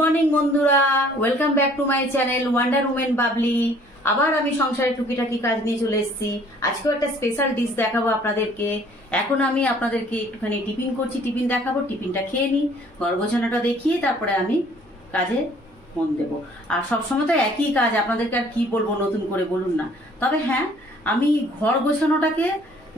Morning বন্ধুরা, welcome back to my channel wonder women Babli. আবার আমি সংসারে টুকিটাকি কাজ নিয়ে চলে এসেছি। আজকেও একটা স্পেশাল ডিশ দেখাবো আপনাদেরকে। এখন আমি আপনাদেরকে একটুখানি টিফিন করছি, টিফিন দেখাবো। টিফিনটা খেয়ে নিই, ঘর গোছানোটা দেখিয়ে তারপরে আমি কাজে মন দেবো। আর সবসময় তো একই কাজ, আপনাদেরকে আর কি বলবো নতুন করে, বলুন না। তবে হ্যাঁ, আমি ঘর গোছানোটাকে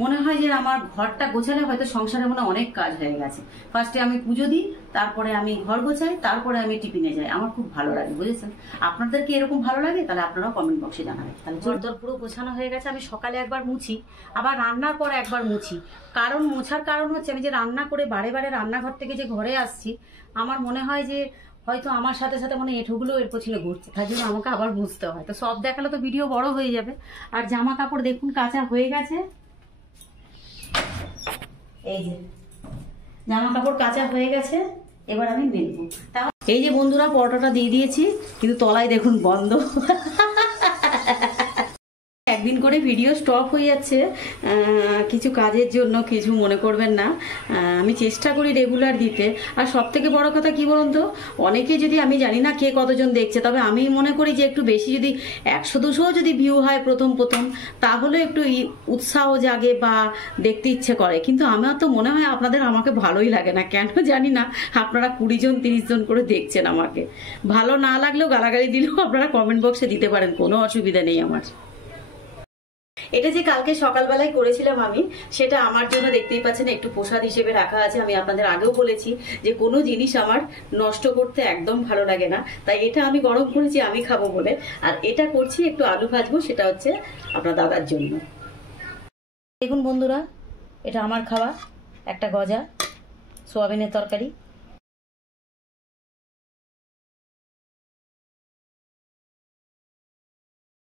মনে হয় যে আমার ঘরটা গোছালে হয়তো সংসারে মনে অনেক কাজ হয়ে গেছে। ফার্স্টে আমি পুজো দিই, তারপরে আমি ঘর গোছাই, তারপরে আমি টিফিনে যাই। আমার খুব ভালো লাগে, বুঝেছেন? আপনাদের কি এরকম ভালো লাগে? তাহলে আপনারাও কমেন্ট বক্সে জানাবেন। তাহলে ঘরদর পুরো গোছানো হয়ে গেছে। আমি সকালে একবার মুছি, আবার রান্নার পর একবার মুছি। কারণ মোছার কারণ হচ্ছে আমি যে রান্না করে বারে বারে রান্নাঘর থেকে যে ঘরে আসছি, আমার মনে হয় যে হয়তো আমার সাথে সাথে মনে এঁঠোগুলো এর পেছনে ঘুরছে, তার জন্য আমাকে আবার মুছতে হয়। তো সব দেখালে তো ভিডিও বড় হয়ে যাবে। আর জামা কাপড় দেখুন কাঁচা হয়ে গেছে। এই যে জামা কাপড় কাঁচা হয়ে গেছে, এবার আমি মেলবো। এই যে বন্ধুরা, পরোটাটা দিয়ে দিয়েছি, কিন্তু তলায় দেখুন বন্ধ। একদিন করে ভিডিও স্টপ হয়ে যাচ্ছে কিছু কাজের জন্য, কিছু মনে করবেন না। আমি চেষ্টা করি রেগুলার দিতে। আর সব থেকে বড় কথা কি বলুন তো, অনেকে যদি, আমি জানি না কে কতজন দেখছে, তবে আমি মনে করি যে একটু বেশি যদি 100-200 যদি ভিউ হয় প্রথম তাহলে একটু উৎসাহ জাগে বা দেখতে ইচ্ছে করে। কিন্তু আমার তো মনে হয় আপনাদের আমাকে ভালোই লাগে না, কেন জানি না। আপনারা 20 জন 30 জন করে দেখছেন আমাকে। ভালো না লাগলেও গালাগালি দিলেও আপনারা কমেন্ট বক্সে দিতে পারেন, কোনো অসুবিধা নেই আমার। এটা যে কালকে সকালবেলায় করেছিলাম আমি, সেটা আমার জন্য দেখতেই পাচ্ছেন একটু প্রসাদ হিসেবে রাখা আছে। আমি আপনাদের আগেও বলেছি যে কোনো জিনিস আমার নষ্ট করতে একদম ভালো লাগে না, তাই এটা আমি গরম করেছি আমি খাবো বলে। আর এটা করছি একটু আলু ভাজবো, সেটা হচ্ছে আপনার দাদার জন্য। দেখুন বন্ধুরা, এটা আমার খাওয়া একটা গজা সোয়াবিনের তরকারি।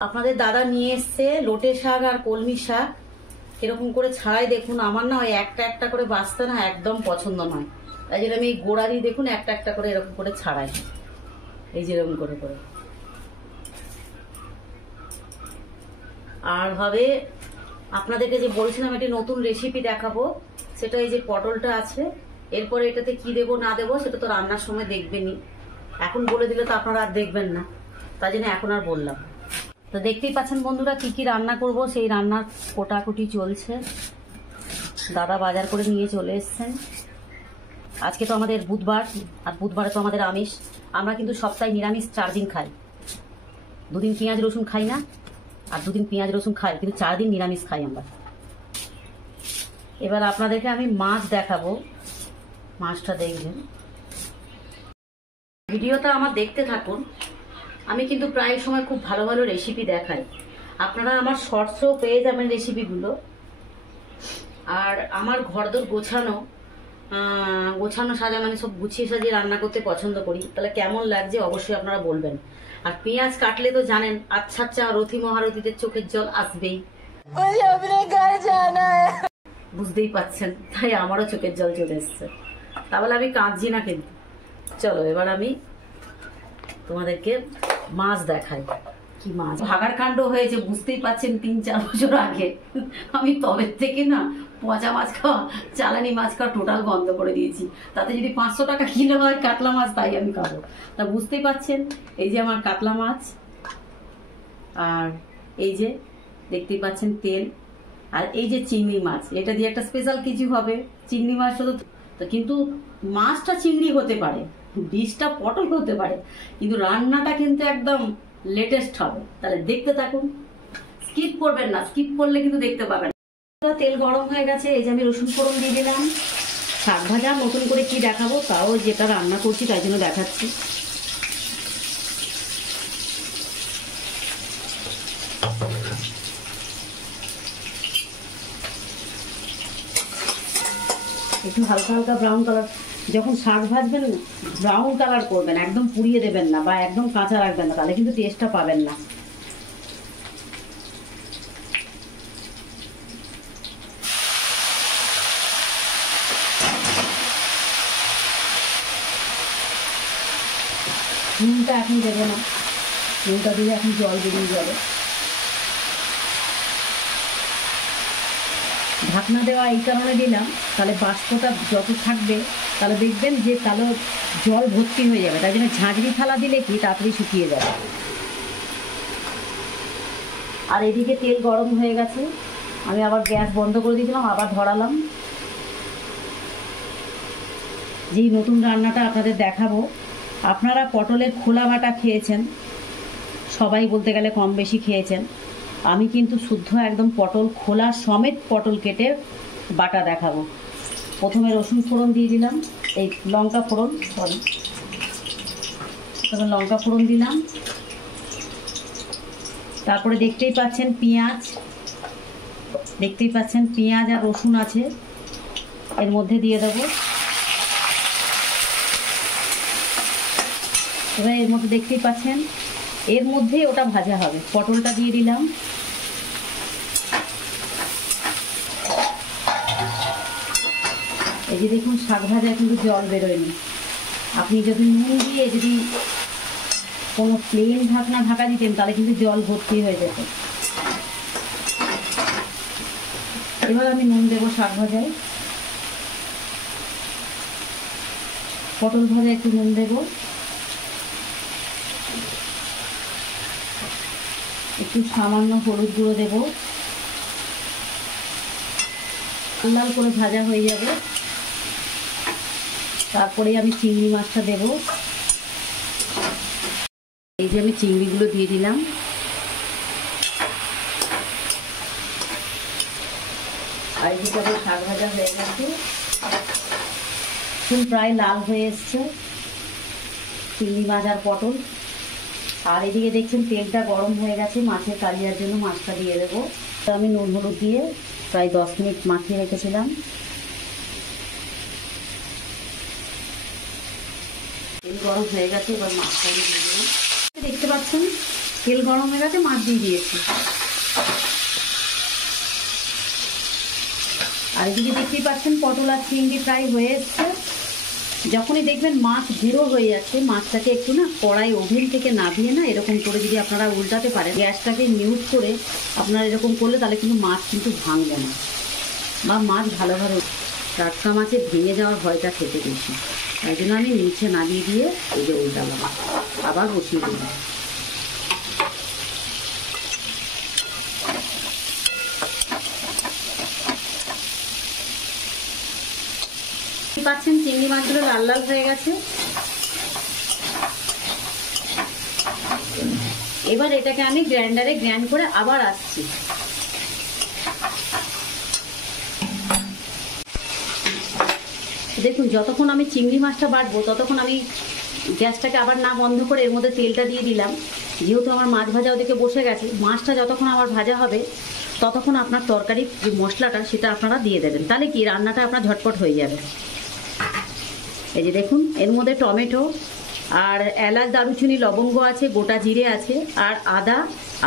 আপনাদের দাদা নিয়ে এসছে লোটে শাক আর কলমি শাক। এরকম করে ছাড়াই দেখুন, আমার না ওই একটা একটা করে বাঁচতে না একদম পছন্দ নয়, তাই জন্য আমি এই গোড়া দিয়ে দেখুন একটা একটা করে এরকম করে ছাড়াই, এই যে এরকম করে করে। আর হবে আপনাদেরকে যে বলছিলাম একটি নতুন রেসিপি দেখাবো, সেটা এই যে পটলটা আছে। এরপরে এটাতে কি দেবো না দেবো সেটা তো রান্নার সময় দেখবেনই, এখন বলে দিলে তো আপনারা আর দেখবেন না, তাই জন্য এখন আর বললাম। তো দেখতেই পাচ্ছেন বন্ধুরা কি কি রান্না করব, সেই রান্নার কোটাকুটি চলছে। দাদা বাজার করে নিয়ে চলে এসছেন। আজকে তো আমাদের বুধবার, আর বুধবারে তো আমাদের আমিষ। আমরা কিন্তু সপ্তাহে নিরামিষ 4 দিন খাই। 2 দিন পেঁয়াজ রসুন খাই না, আর 2 দিন পেঁয়াজ রসুন খাই, কিন্তু 4 দিন নিরামিষ খাই আমরা। এবার আপনাদেরকে আমি মাছ দেখাবো, মাছটা দেখবেন। ভিডিওটা আমার দেখতে থাকুন। আমি কিন্তু প্রায় সময় খুব ভালো ভালো রেসিপি দেখাই, আপনারা আমার শর্টসও পেয়ে যাবেন রেসিপিগুলো। আর আমার ঘরদোর গোছানো সাজা, মানে সব গুছিয়ে সাজিয়ে রান্না করতে পছন্দ করি। তাহলে কেমন লাগছে অবশ্যই আপনারা বলবেন। আর পেঁয়াজ কাটলে তো জানেন, আচ্ছা আচ্ছা রথি মহারথীদের চোখের জল আসবেই, বুঝতেই পাচ্ছেন, তাই আমারও চোখের জল চলে এসছে। তাহলে আমি কাঁদছি না কিন্তু। চলো এবার আমি তোমাদেরকে মাছ দেখাই। কি মাছ ভাগার কাণ্ড হয়েছে বুঝতেই পাচ্ছেন। 3-4 বছর আগে আমি তবের থেকে না পচা মাছ খাওয়া, চালানি মাছ খাওয়া টোটাল বন্ধ করে দিয়েছি। তাতে যদি 500 টাকা কিলো হয় কাতলা মাছ, তাই আমি খাবো। তা বুঝতেই পাচ্ছেন, এই যে আমার কাতলা মাছ, আর এই যে দেখতেই পাচ্ছেন তেল, আর এই যে চিংড়ি মাছ। এটা দিয়ে একটা স্পেশাল কিছু হবে। চিংড়ি মাছ শুধু, কিন্তু মাছটা চিংড়ি হতে পারে, ডিশটা পটল হতে পারে, কিন্তু রান্নাটা কিন্তু একদম লেটেস্ট হবে। তাহলে দেখতে থাকুন, স্কিপ করবেন না, স্কিপ করলে কিন্তু দেখতে পাবেন। তেল গরম হয়ে গেছে, এই যে আমি রসুন ফোড়ন দিয়ে দিলাম। শাক ভাজা নতুন করে কি দেখাবো, তাও যেটা রান্না করছি তাই জন্য দেখাচ্ছি। একটু হালকা হালকা ব্রাউন কালার, যখন শাক ভাজবেন ব্রাউন কালার করবেন, একদম পুড়িয়ে দেবেন না বা একদম কাঁচা রাখবেন না, তাহলে কিন্তু টেস্টটা পাবেন না। নুনটা এখন দেবে না, নুনটা দিলে এখন জল বেরিয়ে যাবে। ঢাকনা দেওয়া এই কারণে দিলাম, তাহলে বাষ্পটা যত থাকবে তাহলে দেখবেন যে কালো জল ভর্তি হয়ে যাবে। তাই জন্য ঝাঁঝরি থালা দিলে কি তাড়াতাড়ি শুকিয়ে যাবে। আর এদিকে তেল গরম হয়ে গেছে, আমি আবার গ্যাস বন্ধ করে দিয়েছিলাম, আবার ধরালাম। যেই নতুন রান্নাটা আপনাদের দেখাবো, আপনারা পটলের খোলা বাটা খেয়েছেন, সবাই বলতে গেলে কম বেশি খেয়েছেন। আমি কিন্তু শুদ্ধ একদম পটল খোলা সমেত পটল কেটে বাটা দেখাবো। প্রথমে রসুন ফোড়ন দিয়ে দিলাম, এই লঙ্কা ফোড়ন, প্রথমে লঙ্কা ফোড়ন দিলাম। তারপরে দেখতেই পাচ্ছেন পেঁয়াজ, আর রসুন আছে, এর মধ্যে দিয়ে দেবো। এবার এর মধ্যে দেখতেই পাচ্ছেন এর মধ্যেই ওটা ভাজা হবে। পটলটা দিয়ে দিলাম, এই যে দেখুন শাক ভাজা কিন্তু জল বেরোয়নি। আপনি যদি নুন দিয়ে যদি কোনো প্লেন ঢাকনা ঢাকা দিতেন তাহলে কিন্তু জল ভর্তি হয়ে যেত। এবার আমি নুন দেবো শাক ভাজায়, পটল ভাজা একটু নুন দেবো, একটু সামান্য হলুদ গুঁড়ো দেবো। লাল করে ভাজা হয়ে যাবে, তারপরে আমি চিংড়ি মাছটা দেব। এই যে আমি চিংড়িগুলো দিয়ে দিলাম। আর এই যেটা শাক ভাজা হয়ে গেছে, প্রায় লাল হয়ে এসছে চিংড়ি মাছ আর পটল। আর এদিকে দেখছেন তেলটা গরম হয়ে গেছে, মাছের কালিয়ার জন্য মাছটা দিয়ে দেবো। তো আমি নুন হলুদ দিয়ে প্রায় 10 মিনিট মাখিয়ে রেখেছিলাম। তেল গরম হয়ে গেছে, এবার মাছটা দিয়ে দিলাম। দেখতে পাচ্ছেন তেল গরম হয়ে গেছে, মাছ দিয়ে দিয়েছি। আর এদিকে দেখতেই পাচ্ছেন পটল আর চিংড়ি প্রায় হয়ে এসছে। যখনই দেখবেন মাছ গুঁড়ো হয়ে যাচ্ছে, মাছটাকে একটু না কড়াই ওভেন থেকে নামিয়ে না এরকম করে যদি আপনারা উল্টাতে পারেন, গ্যাসটাকে মিউট করে আপনারা এরকম করলে তাহলে কিন্তু মাছ কিন্তু ভাঙবে না, বা মাছ ভালোভাবে। টাটকা মাছে ভেঙে যাওয়ার ভয়টা খেতে বেশি, তাই জন্য আমি নিচে নামিয়ে দিয়ে এই যে উল্টালাম, আবার বসিয়ে দিলাম। পাচ্ছেন চিংড়ি মাছগুলো লাল লাল হয়ে গেছে। এবার এটাকে আমি গ্রাইন্ডারে গ্রাইন্ড করে আবার আসছি। দেখুন যতক্ষণ আমি চিংড়ি মাছটা বাটবো ততক্ষণ আমি গ্যাসটাকে আবার না বন্ধ করে এর মধ্যে তেলটা দিয়ে দিলাম। যেহেতু আমার মাছ ভাজা ওদিকে বসে গেছে, মাছটা যতক্ষণ আমার ভাজা হবে ততক্ষণ আপনার তরকারির যে মশলাটা সেটা আপনারা দিয়ে দেবেন, তাহলে কি রান্নাটা আপনার ঝটপট হয়ে যাবে। এই যে দেখুন এর মধ্যে টমেটো আর এলাচ দারুচিনি লবঙ্গ আছে, গোটা জিরে আছে, আর আদা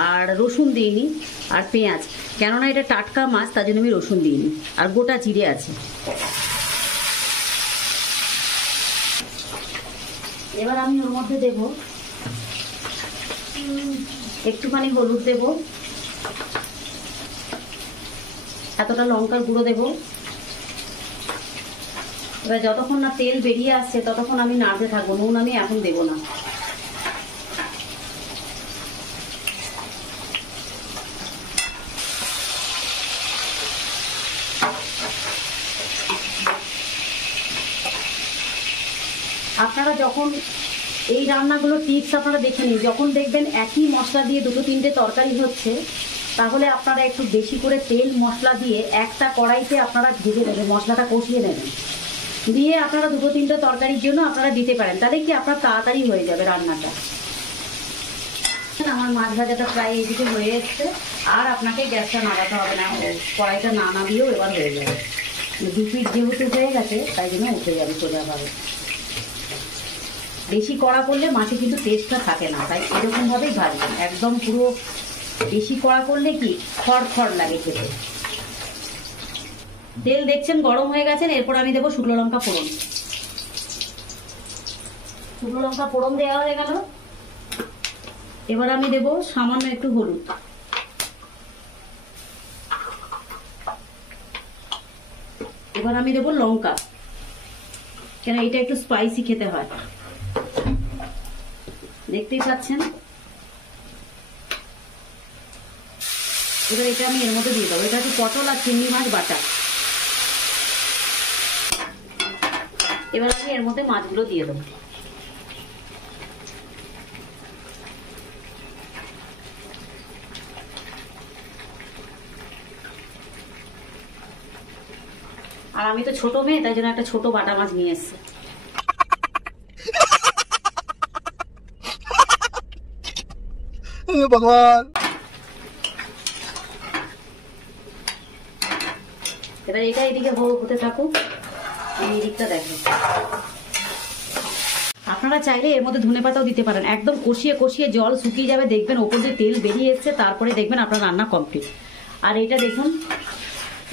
আর রসুন দিইনি, আর পেঁয়াজ, কেননা এটা টাটকা মাছ তার জন্য আমি রসুন দিইনি, আর গোটা জিরে আছে। এবার আমি ওর মধ্যে দেব একটুখানি হলুদ দেব, এতটা লঙ্কার গুঁড়ো দেব। এবার যতক্ষণ না তেল বেরিয়ে আসছে ততক্ষণ আমি নাড়তে থাকবো, নুন আমি এখন দেবো না। আপনারা যখন এই রান্নাগুলো টিপস আপনারা দেখে নিন, যখন দেখবেন একই মশলা দিয়ে দুটো তিনটে তরকারি হচ্ছে, তাহলে আপনারা একটু বেশি করে তেল মশলা দিয়ে একটা কড়াইতে আপনারা ভেজে নেবেন, মশলাটা কষিয়ে নেবেন, দিয়ে আপনারা দুটো তিনটে তরকারির জন্য আপনারা দিতে পারেন, তাহলে কি আপনার তাড়াতাড়ি হয়ে যাবে রান্নাটা। আমার মাছ ভাজাটা প্রায় এইদিকে হয়ে এসছে, আর আপনাকে গ্যাসটা নাড়াতে হবে না, কড়াইটা না নামিয়েও এবার হয়ে যাবে। দু পিঠ যেহেতু হয়ে গেছে তাই জন্য উঠে যাবে সোজাভাবে। বেশি কড়া করলে মাছে কিন্তু টেস্টটা থাকে না, তাই এরকমভাবেই ভাজবেন। একদম পুরো বেশি কড়া করলে কি খড় খড় লাগে খেতে। তেল দেখছেন গরম হয়ে গেছেন, এরপর আমি দেবো শুকনো লঙ্কা ফোড়ন। শুকনো লঙ্কা ফোড়ন দেওয়া হয়ে গেল, এবার আমি দেবো সামান্য একটু হলুদ, এবার আমি দেবো লঙ্কা, কেন এটা একটু স্পাইসি খেতে হয়, দেখতেই পাচ্ছেন। এবার এটা আমি এর মধ্যে দিয়ে দেবো। এটা হচ্ছে পটল আর চিংড়ি মাছ বাটা। এবার আমি এর মধ্যে মাছগুলো দিয়ে দেবো। আর আমি তো ছোট মেয়ে, তাই জন্য একটা ছোট বাটা মাছ নিয়ে এসেছি। ভগবান, এবার এটা এদিকে হতে থাকুক, আমি এদিকটা দেখো। আপনারা চাইলে এর মধ্যে ধনেপাতাও দিতে পারেন। একদম কষিয়ে কষিয়ে জল শুকিয়ে যাবে, দেখবেন ওপর যে তেল বেরিয়ে এসছে, তারপরে দেখবেন আপনার রান্না কমপ্লিট। আর এটা দেখুন,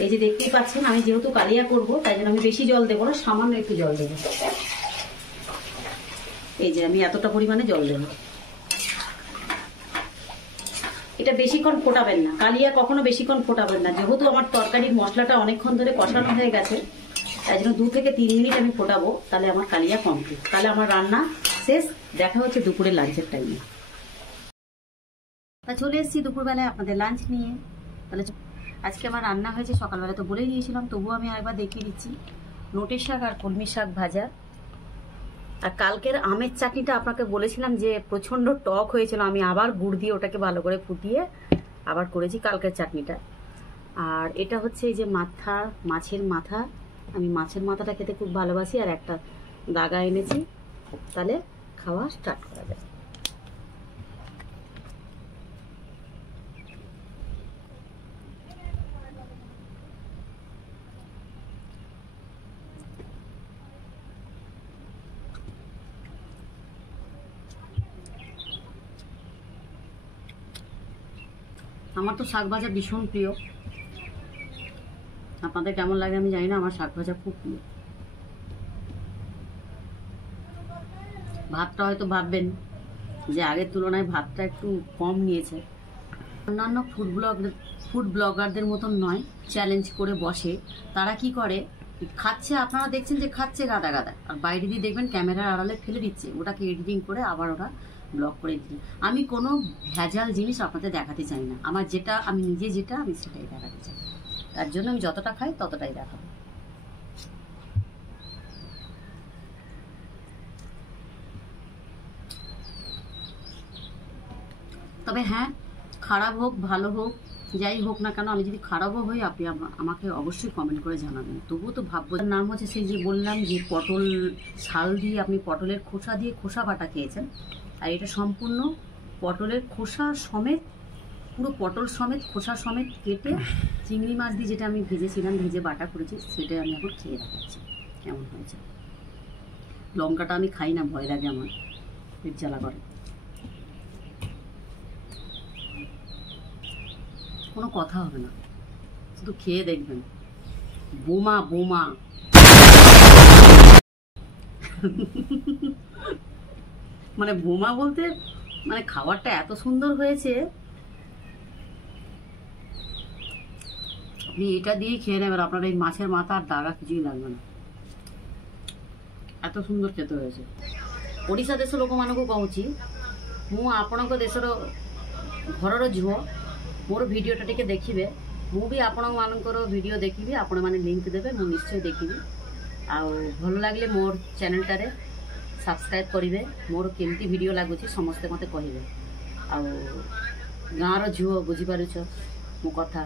এই যে দেখতেই পাচ্ছেন, আমি যেহেতু কালিয়া করব তাই জন্য আমি বেশি জল দেবো না, সামান্য একটু জল দেবো। এই যে আমি এতটা পরিমাণে জল দেবো। এটা বেশিক্ষণ ফোটাবেন না, কালিয়া কখনো বেশিক্ষণ ফোটাবেন না। যেহেতু আমার তরকারির মশলাটা অনেকক্ষণ ধরে কষানো হয়ে গেছে, তাই জন্য 2 থেকে 3 মিনিট আমি ফোটাবো, তাহলে আমার কালিয়া কমপ্লিট, তাহলে আমার রান্না শেষ। দেখা হচ্ছে দুপুরের লাঞ্চের টাইমে। তা চলে এসেছি দুপুরবেলায় আপনাদের লাঞ্চ নিয়ে। তাহলে আজকে আমার রান্না হয়েছে, সকালবেলা তো বলেই দিয়েছিলাম, তবুও আমি আরেকবার দেখিয়ে দিচ্ছি। নোটের শাক আর কলমি শাক ভাজা। আর কালকের আমের চাটনিটা আপনাকে বলেছিলাম যে প্রচণ্ড টক হয়েছিল, আমি আবার গুড় দিয়ে ওটাকে ভালো করে ফুটিয়ে আবার করেছি কালকের চাটনিটা। আর এটা হচ্ছে এই যে মাথা, মাছের মাথা। আমি মাছের মাথাটা খেতে খুব ভালোবাসি, আর একটা দাগা এনেছি, তাহলে খাওয়া স্টার্ট করা যায়। আমার তো শাক ভাজা ভীষণ প্রিয়, আপনাদের কেমন লাগে আমি জানি না, আমার শাক ভাজা খুব প্রিয়। ভাতটা হয়তো ভাববেন যে আগের তুলনায় ভাতটা একটু কম নিয়েছে। অন্যান্য ফুড ব্লগারদের মতন নয়, চ্যালেঞ্জ করে বসে। তারা কি করে, খাচ্ছে, আপনারা দেখছেন যে খাচ্ছে গাদা গাদা, আর বাইরে দিয়ে দেখবেন ক্যামেরার আড়ালে ফেলে দিচ্ছে, ওটাকে এডিটিং করে আবার ওরা ব্লগ করে দিচ্ছে। আমি কোনো ভেজাল জিনিস আপনাদের দেখাতে চাই না, আমার যেটা, আমি নিজে যেটা, আমি সেটাই দেখাতে চাই। তার জন্য আমি যতটা খাই ততটাই দেখাবো। তবে হ্যাঁ, খারাপ হোক ভালো হোক যাই হোক না কেন, আমি যদি খারাপও হই, আপনি আমাকে অবশ্যই কমেন্ট করে জানাবেন। তবুও তো ভাববো। নাম হচ্ছে সেই যে বললাম যে পটল ছাল দিয়ে, আপনি পটলের খোসা দিয়ে খোসা বাটা খেয়েছেন, আর এটা সম্পূর্ণ পটলের খোসা সমেত, পুরো পটল সমেত খোসা সমেত কেটে চিংড়ি মাছ দিয়ে, যেটা আমি ভেজেছিলাম, ভেজে বাটা করেছি, সেটা আমি এখন খেয়ে দেখাচ্ছি কেমন হয়েছে। লঙ্কাটা আমি খাই না, ভয় লাগে আমার, পেট জ্বালা করে। কোনো কথা হবে না, শুধু খেয়ে দেখবেন। বোমা বোমা। মানে বোমা বলতে, মানে খাবারটা এত সুন্দর হয়েছে, আপনি এটা দিয়েই খেয়ে নেবেন, আপনার এই মাছের মাথা আর দাগা কিছুই লাগবে না, এত সুন্দর খেতে হয়েছে। ଓଡ଼ିଶା ଦେଶ ଲୋକମାନଙ୍କୁ କହୁଛି, ମୁଁ ଆପଣଙ୍କ ଦେଶର ଘରର ଝିଅ, ମୋର ଭିଡ଼ିଓଟା ଟିକେ ଦେଖିବେ। ମୁଁ ବି ଆପଣମାନଙ୍କର ଭିଡ଼ିଓ ଦେଖିବି, ଆପଣମାନେ ଲିଙ୍କ୍ ଦେବେ, ମୁଁ ନିଶ୍ଚୟ ଦେଖିବି। ଆଉ ଭଲ ଲାଗିଲେ ମୋର ଚ୍ୟାନେଲଟାରେ ସବସ୍କ୍ରାଇବ୍ କରିବେ। ମୋର କେମିତି ଭିଡ଼ିଓ ଲାଗୁଛି ସମସ୍ତେ ମୋତେ କହିବେ। ଆଉ ଗାଁର ଝିଅ, ବୁଝିପାରୁଛ ମୋ କଥା,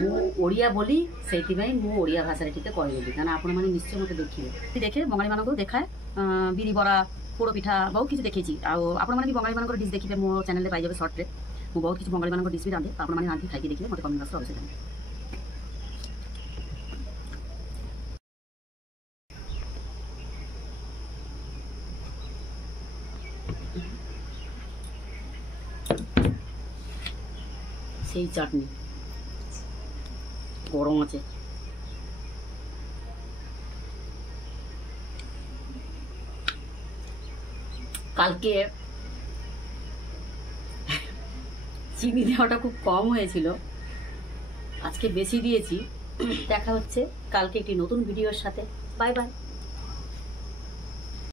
ମୁଁ ଓଡ଼ିଆ ବୋଲି ସେଇଥିପାଇଁ ମୁଁ ଓଡ଼ିଆ ଭାଷାରେ ଟିକେ କହିଦେଲି, କାରଣ ଆପଣମାନେ ନିଶ୍ଚୟ ମୋତେ ଦେଖିବେ। ଦେଖେ ବଙ୍ଗାଳୀମାନଙ୍କୁ ଦେଖାଏ ବିରି ବରା, ପୋଡ଼ ପିଠା, ବହୁତ କିଛି ଦେଖେଇଛି। ଆଉ ଆପଣମାନେ ବି ବଙ୍ଗାଳୀମାନଙ୍କର ଡିସ୍ ଦେଖିବେ, ମୋ ଚ୍ୟାନେଲରେ ପାଇଯାବେ ସର୍ଟରେ। ମୁଁ ବହୁତ କିଛି ବଙ୍ଗାଳୀମାନଙ୍କ ଡିସ୍ ବି ରାନ୍ଧେ, ଆପଣମାନେ ରାନ୍ଧି ଖାଇକି ଦେଖିବେ, ମୋତେ କମେଣ୍ଟ ବକ୍ସରେ ଅବଶ୍ୟ ଜାଣିବେ। সেই চাটনি গরম আছে। কালকে চিনি দেওয়াটা খুব কম হয়েছিল, আজকে বেশি দিয়েছি। দেখা হচ্ছে কালকে একটি নতুন ভিডিওর সাথে। Bye bye.